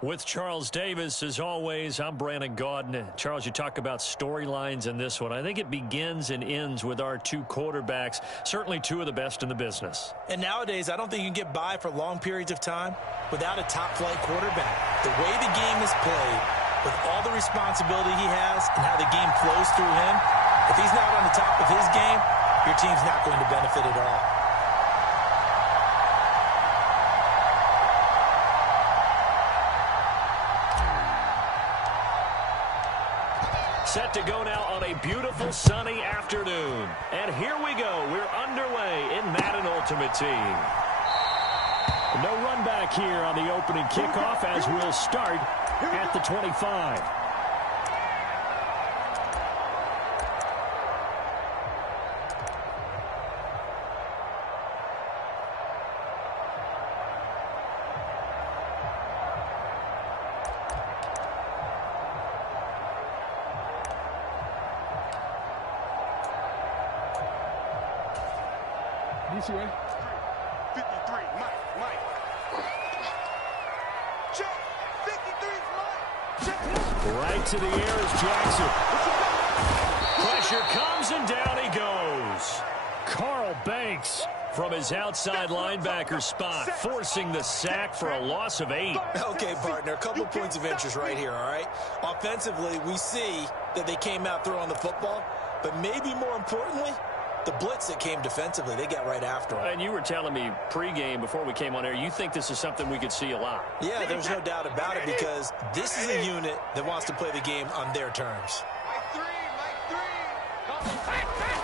With Charles Davis, as always, I'm Brandon Gaudin. Charles, you talk about storylines in this one. I think it begins and ends with our two quarterbacks, certainly two of the best in the business. And nowadays, I don't think you can get by for long periods of time without a top-flight quarterback. The way the game is played, with all the responsibility he has and how the game flows through him, if he's not on the top of his game, your team's not going to benefit at all. Set to go now on a beautiful sunny afternoon. And here we go. We're underway in Madden Ultimate Team. No run back here on the opening kickoff as we'll start at the 25. Easy way. 53, Mike. Check. 53, Mike. Check. Right to the air is Jackson. Pressure comes and down he goes. Carl Banks from his outside linebacker spot, forcing the sack for a loss of 8. Okay, partner, a couple points of interest right here, all right? Offensively, we see that they came out throwing the football, but maybe more importantly, the blitz that came defensively, they got right after him. And you were telling me pregame before we came on air, you think this is something we could see a lot. Yeah, there's no doubt about it because this is a unit that wants to play the game on their terms.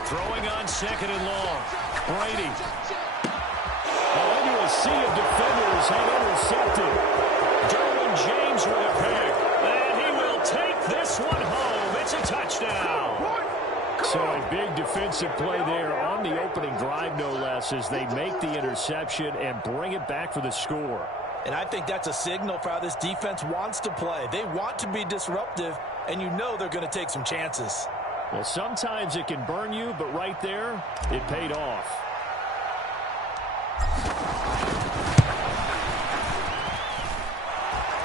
Throwing on second and long. Brady. Into a sea of defenders and intercepted. Derwin James with a pick. And he will take this one home. It's a touchdown. So a big defensive play there on the opening drive, no less, as they make the interception and bring it back for the score. And I think that's a signal for how this defense wants to play. They want to be disruptive, and you know they're going to take some chances. Well, sometimes it can burn you, but right there, it paid off.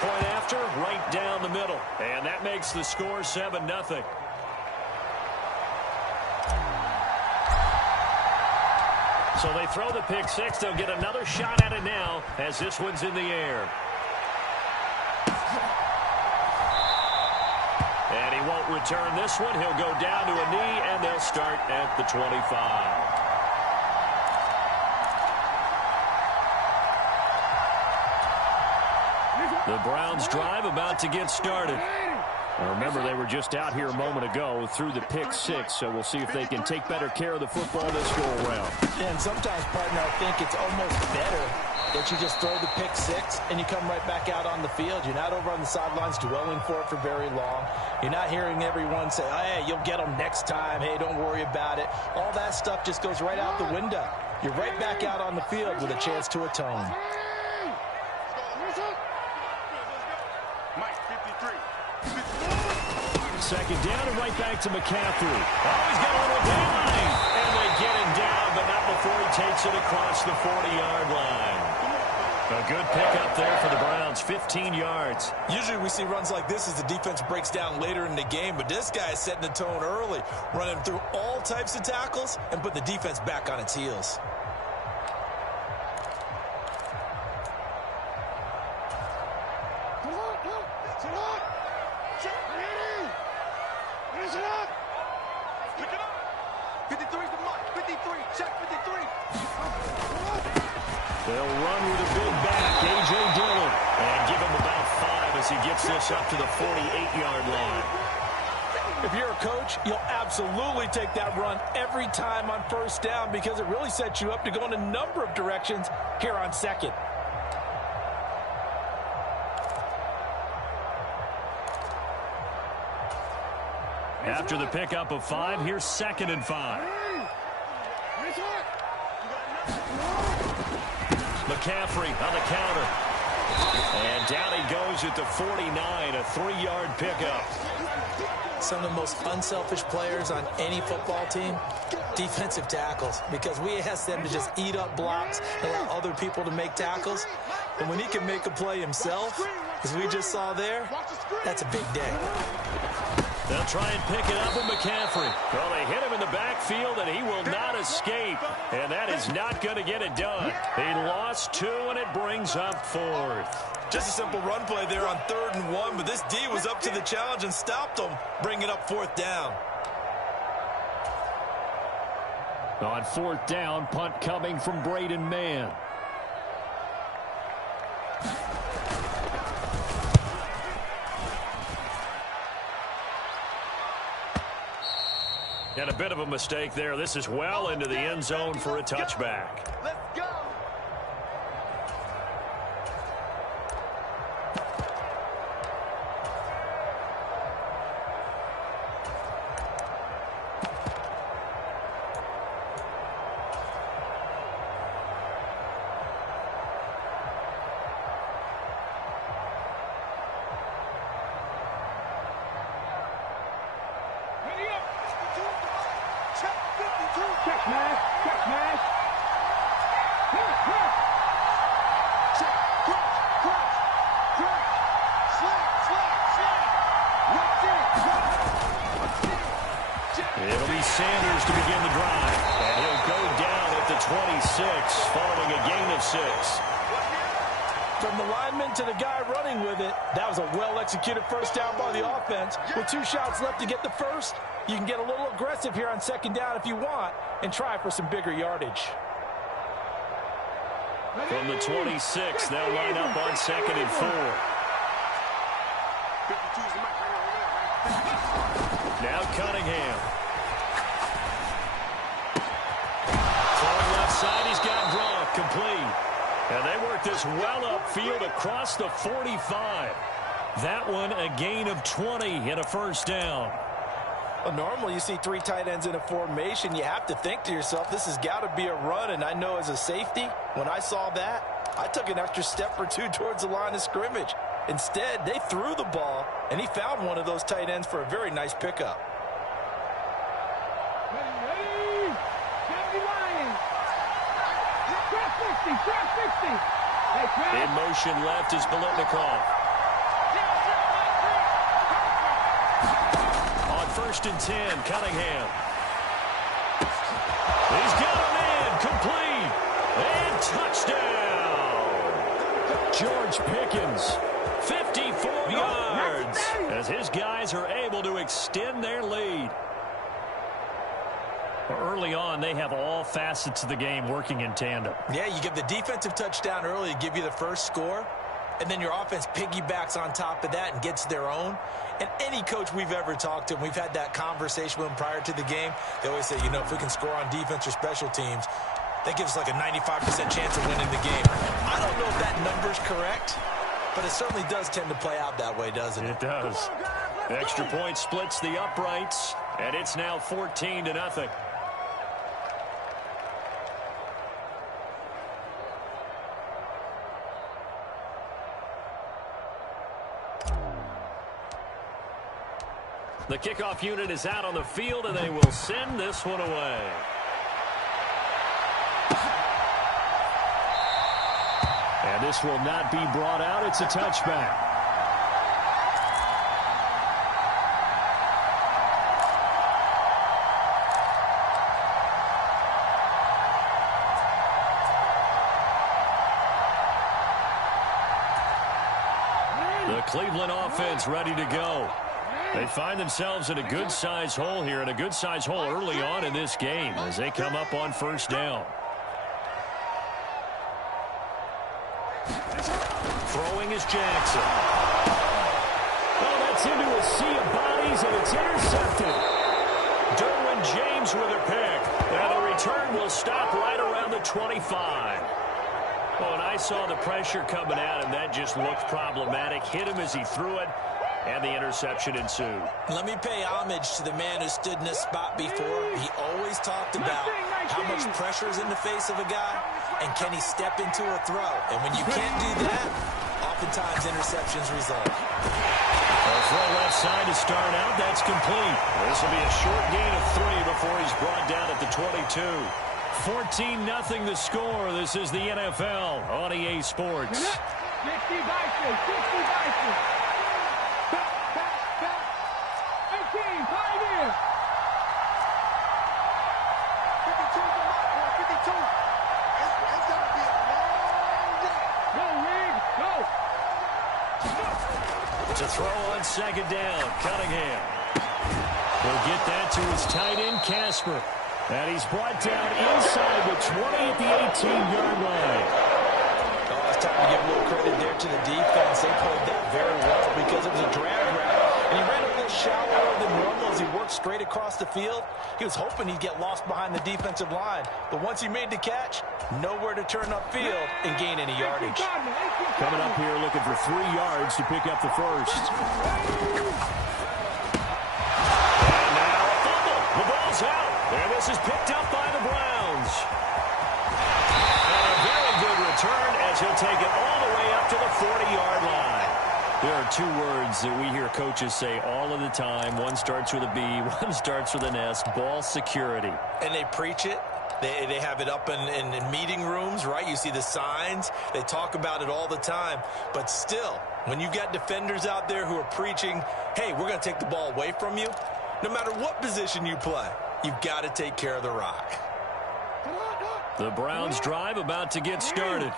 Point after, right down the middle. And that makes the score 7-0. So they throw the pick six. They'll get another shot at it now as this one's in the air. And he won't return this one. He'll go down to a knee, and they'll start at the 25. The Browns drive about to get started. Now remember, they were just out here a moment ago through the pick six, so we'll see if they can take better care of the football this go-around. And sometimes, partner, I think it's almost better that you just throw the pick six and you come right back out on the field. You're not over on the sidelines dwelling for it for very long. You're not hearing everyone say, hey, you'll get them next time. Hey, don't worry about it. All that stuff just goes right out the window. You're right back out on the field with a chance to atone. Second down and right back to McCaffrey. Oh, he's got a little daylight. And they get him down, but not before he takes it across the 40-yard line. A good pickup there for the Browns, 15 yards. Usually we see runs like this as the defense breaks down later in the game, but this guy is setting the tone early, running through all types of tackles and put the defense back on its heels. They'll run with a big back, A.J. Dillon, and give him about 5 as he gets this up to the 48-yard line. If you're a coach, you'll absolutely take that run every time on first down because it really sets you up to go in a number of directions here on second. After the pickup of 5, here's 2nd and 5. McCaffrey on the counter. And down he goes at the 49, a 3-yard pickup. Some of the most unselfish players on any football team, defensive tackles, because we ask them to just eat up blocks, allow other people to make tackles. And when he can make a play himself, as we just saw there, that's a big day. They'll try and pick it up with McCaffrey. Well, they hit him in the backfield, and he will not escape. And that is not going to get it done. He lost 2, and it brings up 4th. Just a simple run play there on 3rd and 1, but this D was up to the challenge and stopped him, bringing up 4th down. On 4th down, punt coming from Braden Mann. And a bit of a mistake there. This is well into the end zone for a touchback. Let's go. It'll be Sanders to begin the drive. And he'll go down at the 26 following a gain of 6. From the lineman to the guy running with it, that was a well-executed first down by the offense. With 2 shots left to get the first, you can get a little aggressive here on 2nd down if you want and try for some bigger yardage. From the 26, they'll line up on 2nd and 4. Now Cunningham. Throwing left side, he's got Gronk, complete. And they work this well upfield across the 45. That one a gain of 20 and a first down. Well, normally you see 3 tight ends in a formation. You have to think to yourself, this has got to be a run. And I know as a safety, when I saw that, I took an extra step or 2 towards the line of scrimmage. Instead, they threw the ball, and he found one of those tight ends for a very nice pickup. In motion left is Biletnikoff. On 1st and 10, Cunningham. He's got him in, complete, and touchdown. George Pickens, 54 yards, as his guys are able to extend their lead. Early on, they have all facets of the game working in tandem. Yeah, you give the defensive touchdown early to give you the first score, and then your offense piggybacks on top of that and gets their own. And any coach we've ever talked to, and we've had that conversation with them prior to the game, they always say, you know, if we can score on defense or special teams, that gives us like a 95% chance of winning the game. I don't know if that number's correct, but it certainly does tend to play out that way, doesn't it? It does. The extra point splits the uprights, and it's now 14-0. The kickoff unit is out on the field, and they will send this one away. And this will not be brought out. It's a touchback. The Cleveland offense ready to go. They find themselves in a good-sized hole here, and a good-sized hole early on in this game as they come up on 1st down. Throwing is Jackson. Oh, that's into a sea of bodies, and it's intercepted. Derwin James with a pick. And the return will stop right around the 25. Oh, and I saw the pressure coming at him. That just looked problematic. Hit him as he threw it. And the interception ensued. Let me pay homage to the man who stood in this spot before. He always talked about how much pressure is in the face of a guy and can he step into a throw. And when you can't do that, oftentimes interceptions result. Throw left side to start out. That's complete. This will be a short gain of 3 before he's brought down at the 22. 14-0 the score. This is the NFL on EA Sports. 60 Bison, 60 Bison. Back. 18, Pioneer. 52 for my boy, 52. It's going to be a long day. Go, Reed, go. To throw on second down, Cunningham. He'll get that to his tight end, Casper. And he's brought down inside the 20 at the 18-yard line. Oh, it's time to give a little credit there to the defense. They played that very well because it was a drag route. And he ran a little shallower than normal as he worked straight across the field. He was hoping he'd get lost behind the defensive line. But once he made the catch, nowhere to turn upfield and gain any yardage. Coming up here looking for 3 yards to pick up the first. And now a fumble. The ball's out. And this is picked up by the Browns. And a very good return as he'll take it all the way up to the 40-yard line. There are 2 words that we hear coaches say all of the time. One starts with a B, one starts with an S. Ball security. And they preach it. They have it up in meeting rooms, right? You see the signs. They talk about it all the time. But still, when you've got defenders out there who are preaching, hey, we're going to take the ball away from you, no matter what position you play, you've got to take care of the rock. The Browns drive about to get started.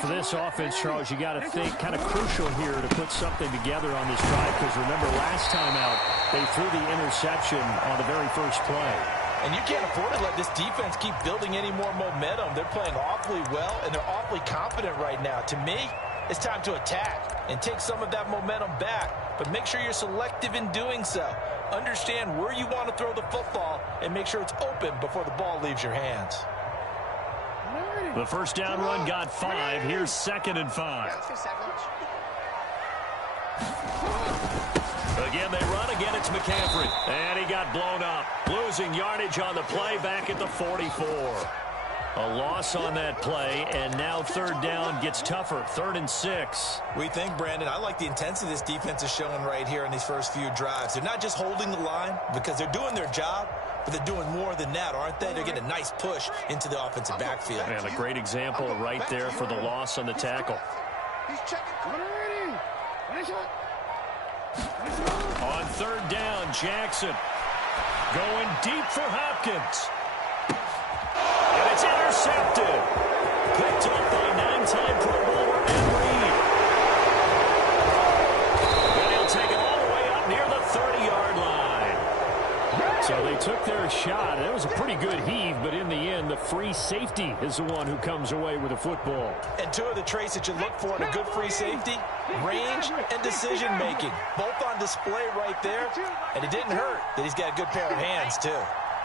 For this offense, Charles, you got to think kind of crucial here to put something together on this drive because remember last time out they threw the interception on the very first play. And you can't afford to let this defense keep building any more momentum. They're playing awfully well, and they're awfully confident right now. To me, it's time to attack and take some of that momentum back. But make sure you're selective in doing so. Understand where you want to throw the football and make sure it's open before the ball leaves your hands. The first down run got 5. Here's 2nd and 5. Again, they run. Again, it's McCaffrey. And he got blown up. Losing yardage on the play back at the 44. A loss on that play, and now 3rd down gets tougher. 3rd and 6. We think, Brandon, I like the intensity this defense is showing right here in these first few drives. They're not just holding the line because they're doing their job, but they're doing more than that, aren't they? They're getting a nice push into the offensive backfield. And a great example right there for the loss on the tackle. He's checking. On 3rd down, Jackson going deep for Hopkins. And it's intercepted. Picked up by 9-time Pro Bowler Ed Reed. And he'll take it all the way up near the 30-yard line. So they took their shot. It was a pretty good heave, but in the end, the free safety is the one who comes away with the football. And 2 of the traits that you look for in a good free safety, range and decision-making. Both on display right there. And it didn't hurt that he's got a good pair of hands, too.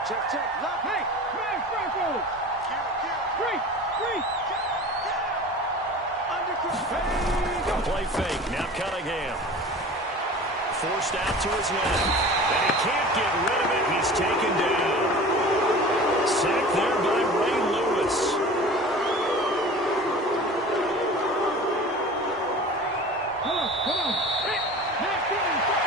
Check. Left. Hey, man, Franco. Free. Play fake. Now Cunningham. Forced out to his left. And he can't get rid of it. He's taken down. Sacked there by Ray Lewis. Come on. Hey, 19,000.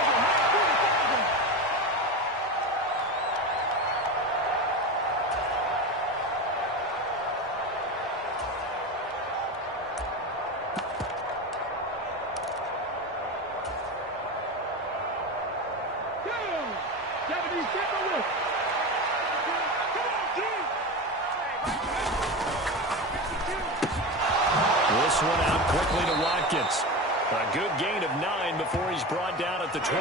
This one out quickly to Watkins. A good gain of 9 before he's brought down at the 28.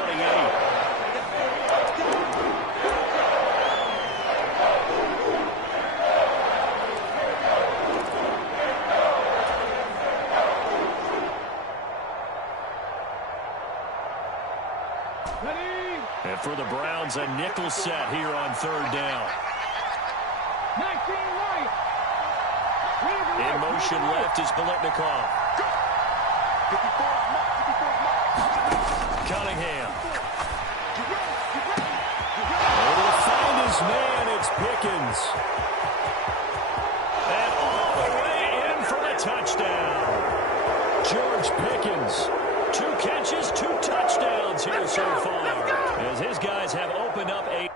And for the Browns, a nickel set here on 3rd down. 19 right. In motion left is Biletnikoff. Cunningham. Able to find his man. It's Pickens. And all the way in for the touchdown. George Pickens 2 catches, 2 touchdowns here so far, as his guys have opened up a